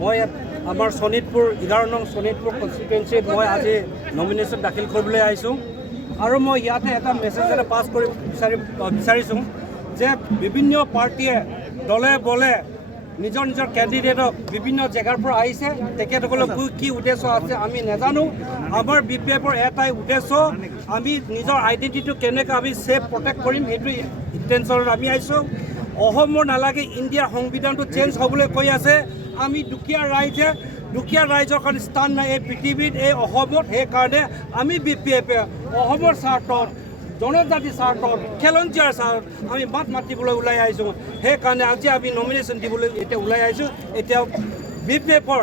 মই আমাৰ শোণিতপুৰ 11 নং শোণিতপুৰ কনষ্টিটুৱেঞ্চিত মই আজি নমিনেশ্যন দাখিল কৰিবলৈ আহিছোঁ আৰু মই ইয়াতে এটা মেছেজ এটা পাছ কৰিব বিচাৰিছোঁ যে বিভিন্ন পাৰ্টিয়ে দলে বলে নিজৰ নিজৰ কেণ্ডিডেটক বিভিন্ন জেগাৰ পৰা আহিছে তেখেতসকলক কি উদ্দেশ্য আছে আমি নাজানো আমাৰ BPFৰ এটাই উদ্দেশ্য আমি নিজৰ আইডেণ্টিটিটো কেনেকৈ আমি ছেফ প্ৰটেক্ট কৰিম সেইটো ইণ্টেনশ্যনত আমি আহিছোঁ অসমৰ নালাগে ইণ্ডিয়াৰ সংবিধানটো চেঞ্জ হ'বলৈ কৈ আছে আমি দুখীয়া ৰাইজৰ কাৰণে স্থান নাই এই পৃথিৱীত এই অসমত সেইকাৰণে আমি BPFে অসমৰ স্বাৰ্থত জনজাতি স্বাৰ্থত খিলঞ্জীয়াৰ স্বাৰ্থত আমি মাত মাতিবলৈ ওলাই আহিছোঁ সেইকাৰণে আজি আমি নমিনেশ্যন দিবলৈ এতিয়া ওলাই আহিছোঁ এতিয়া BPFৰ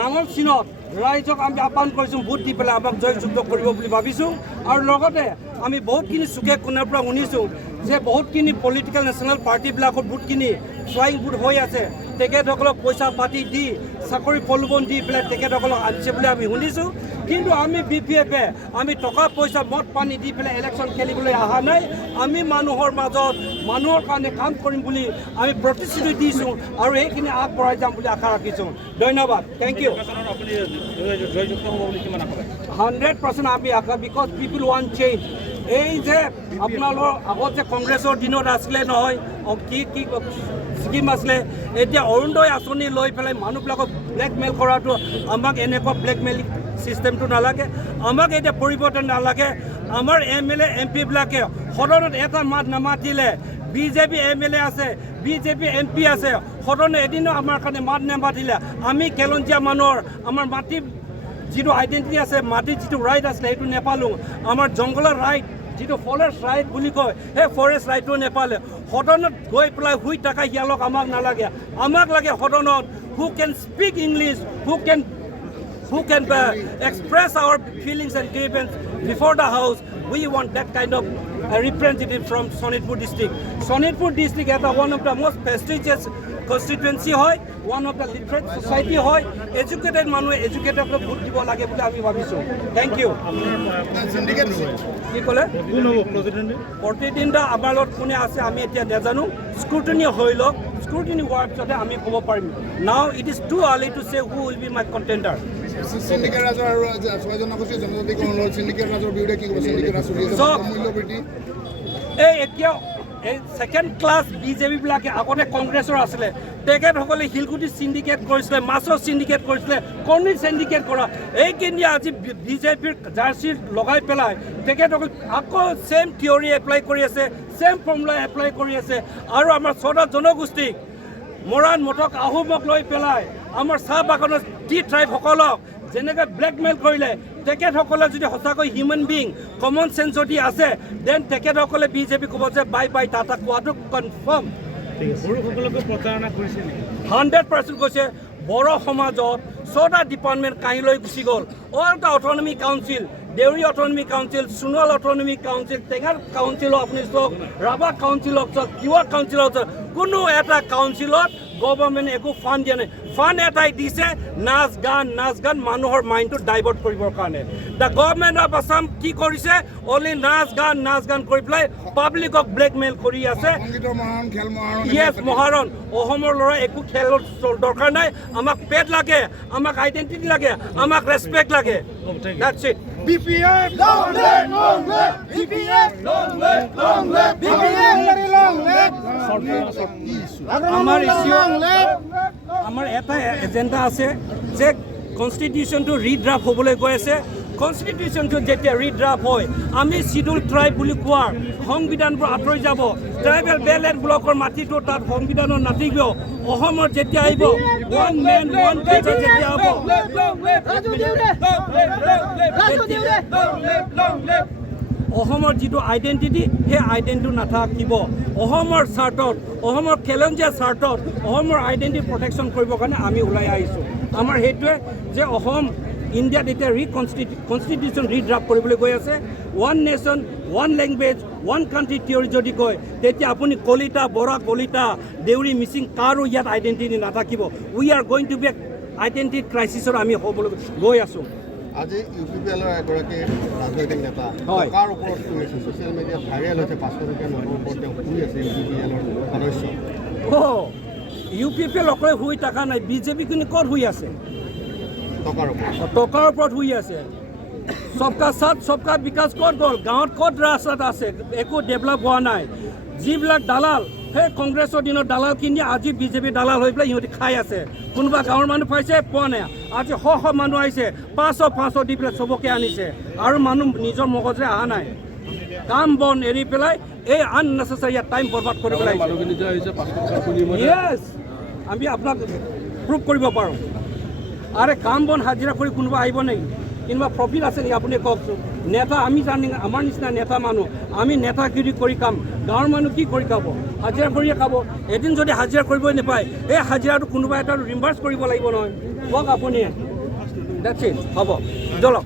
নাঙল চিনত ৰাইজক আমি আহ্বান কৰিছোঁ ভোট দি পেলাই আমাক জয়যুক্ত কৰিব বুলি ভাবিছোঁ আৰু লগতে আমি বহুতখিনি চুকে কোণৰ পৰা শুনিছোঁ যে বহুতখিনি পলিটিকেল নেশ্যনেল পাৰ্টিবিলাকত বহুতখিনি ফ্লাইং ভোট হৈ আছে তেখেতসকলক পইচা পাতি দি চাকৰি প্ৰলোভন দি পেলাই তেখেতসকলক আনিছে বুলি আমি শুনিছোঁ কিন্তু আমি BPFে আমি টকা পইচা মদ পানী দি পেলাই ইলেকশ্যন খেলিবলৈ অহা নাই আমি মানুহৰ মাজত মানুহৰ কাৰণে কাম কৰিম বুলি আমি প্ৰতিশ্ৰুতি দিছোঁ আৰু এইখিনি আগবঢ়াই যাম বুলি আশা ৰাখিছোঁ ধন্যবাদ থেংক ইউ 100% আমি আশা বিকজ পিপল ৱান্ট চেঞ্জ এই যে আপোনালোকৰ আগত যে কংগ্ৰেছৰ দিনত আছিলে নহয় কি স্কিম আছিলে এতিয়া অৰুণোদয় আঁচনি লৈ পেলাই মানুহবিলাকক ব্লেকমেইল কৰাটো আমাক এনেকুৱা ব্লেকমেইলিং চিষ্টেমটো নালাগে আমাক এতিয়া পৰিৱৰ্তন নালাগে আমাৰ MLA MPবিলাকে সদনত এটা মাত নামাতিলে BJP MLA আছে BJP MP আছে সদনে এদিনো আমাৰ কাৰণে মাত নামাতিলে আমি খিলঞ্জীয়া মানুহৰ আমাৰ মাটিৰ যিটো আইডেণ্টিটি আছে মাটিৰ যিটো ৰাইট আছিলে সেইটো নেপালোঁ আমাৰ জংঘলৰ ৰাইট যিটো ফৰেষ্ট ৰাইট বুলি কয় সেই ফৰেষ্ট ৰাইটটো নেপালে সদনত গৈ পেলাই শুই থকা সিয়ালক আমাক নালাগে আমাক লাগে সদনত who can speak English who can express our feelings and grievance before the house. We want that kind of representative from Sonitpur district. Sonitpur district is one of the most prestigious constituency hoy, one of the literate society hoy, educated manu educated of vote দিব লাগে বুলি আমি ভাবিছো thank you কি কলে প্ৰতিদিনটা আমাৰ লগত কোনে আছে আমি এতিয়া নাজানো স্ক্ৰুটিনি হইল স্ক্ৰুটিনি হোৱাৰ পিছতে আমি ক'ব পাৰিম now it is too early to say who will be my contender syndicate ৰাজৰ আৰু ছয়জনক কৈছে জনজাতিকৰণ হ'ল সিন্ডিকেট ৰাজৰ বিৰুদ্ধে কি ক'ব সিন্ডিকেট ৰাজ চলি আছে মূল্য বৃদ্ধি এই এতিয়া এই সেকেন্ড ক্লাছ BJPবিলাকে আগতে কংগ্ৰেছৰ আছিলে তেখেতসকলে শিলগুটি সিন্ডিকেট কৰিছিলে মাছৰ সিন্ডিকেট কৰিছিলে কণী সিন্ডিকেট কৰা এইখিনি আজি BJPৰ জাৰ্চি লগাই পেলাই তেখেতসকল আকৌ সেম থিয়ৰী এপ্লাই কৰি আছে সেম ফৰ্মুলা এপ্লাই কৰি আছে আৰু আমাৰ ছটা জনগোষ্ঠীক মৰাণ মটক আহোমক লৈ পেলাই আমাৰ চাহ বাগানৰ ট্ৰাইবসকলক যেনেকৈ ব্লেকমেইল কৰিলে তেখেতসকলে যদি সঁচাকৈ হিউমেন বিং কমন চেঞ্চ যদি আছে দেন তেখেতসকলে BJP ক'ব যে বাই বাই টাটা কোৱাটো কনফাৰ্ম 100% কৈছে বড়ো সমাজত ছটা ডিপাৰ্টমেণ্ট কাহিলৈ গুচি গ'ল all the autonomy council Deori autonomy council Sonowal autonomy council টেঙাৰ কাউন্সিলক আপুনি চাওক ৰাভা কাউন্সিলক চাওক তিৱা কাউন্সিলক চাওক কোনো এটা কাউন্সিলত গভৰ্ণমেণ্টে একো ফাণ্ড দিয়া নাই ফাণ্ড এটাই দিছে নাচ গান মানুহৰ মাইণ্ডটো ডাইভাৰ্ট কৰিবৰ কাৰণে দ্য গভৰ্ণমেণ্ট অফ আছাম কি কৰিছে অনলি নাচ গান কৰি পেলাই পাব্লিকক ব্লেকমেইল কৰি আছে য়েছ মহাৰণ অসমৰ ল'ৰা একো খেলৰ দৰকাৰ নাই আমাক পেট লাগে আমাক আইডেণ্টিটি লাগে আমাক ৰেচপেক্ট লাগে that's it BPF long live BPF long live BPF long live আমাৰ এটা এজেণ্ডা আছে যে কনষ্টিটিউশ্যনটো ৰিড্ৰাফ্ট হ'বলৈ গৈ আছে কনষ্টিটিউশ্যনটো যেতিয়া ৰিড্ৰাফ্ট হয় আমি শিডিউল ট্ৰাইব বুলি কোৱাৰ সংবিধানৰ পৰা আঁতৰি যাব ট্ৰাইবেল বেলেণ্ড ব্লকৰ মাটিটো তাত সংবিধানত নাথাকিব অসমত যেতিয়া আহিব ওৱান মেন ওৱান ভোট যেতিয়া হ'ব অসমৰ যিটো আইডেণ্টিটি সেই আইডেণ্টিটি নাথাকিব অসমৰ স্বাৰ্থত অসমৰ খিলঞ্জীয়া স্বাৰ্থত অসমৰ আইডেণ্টিটি প্ৰটেকশ্যন কৰিবৰ কাৰণে আমি ওলাই আহিছোঁ আমাৰ সেইটোৱে যে অসম ইণ্ডিয়াত এতিয়া কনষ্টিটিউশ্যন ৰিড্ৰাফ্ট কৰিবলৈ গৈ আছে one nation one language one country theory যদি কয় তেতিয়া আপুনি কলিতা বৰা কলিতা দেউৰী মিচিং কাৰো ইয়াত আইডেণ্টিটি নাথাকিব we are going to be identity ক্ৰাইচিছত আমি হ'বলৈ গৈ আছোঁ আজি UPPLৰ এগৰাকী ৰাজনৈতিক নেতা কাৰ ওপৰত শুই আছে ছ'চিয়েল মিডিয়াত ভাইৰেল হৈছে 500 টকীয়া নোটৰ ওপৰত তেওঁ শুই আছে UPPLৰ সদস্য UPPL অকলে শুই থকা নাই, BJP খিনি ক'ত শুই আছে? টকাৰ ওপৰত শুই আছে। সবকা সাথ সবকা বিকাশ ক'ত গ'ল? গাঁৱত ক'ত ৰাস্তাত আছে? একো ডেভেলপ হোৱা নাই। যিবিলাক দালাল, সেই কংগ্ৰেছৰ দিনত দালাল কিনি আজি BJP দালাল হৈ পেলাই সিহঁতি খাই আছে। কোনোবা গাঁৱৰ মানুহ পাইছে, পোৱা নাই। আজি শ মানুহ আহিছে, 500 দি পেলাই চবকে আনিছে, আৰু মানুহ নিজৰ মগজে অহা নাই। কাম বন এৰি পেলাই এই আননেচেচাৰী টাইম বৰবাদ কৰি পেলাই। য়েছ, আমি আপোনাক প্ৰুভ কৰিব পাৰোঁ। আৰে কাম বন হাজিৰা কৰি কোনোবা আহিব নেকি? কোনোবা প্ৰফিট আছে নেকি? আপুনি কওকচোন। নেতা আমি জানি, আমাৰ নিচিনা নেতা মানুহ, আমি নেতাগিৰি কৰি কাম, গাঁৱৰ মানুহ কি কৰি খাব? হাজিৰা কৰিয়ে খাব। এদিন যদি হাজিৰা কৰিবই নাপায়, এই হাজিৰাটো কোনোবা এটা ৰিম্বাৰ্চ কৰিব লাগিব নহয়। কওক আপুনি। হ'ব, জলক।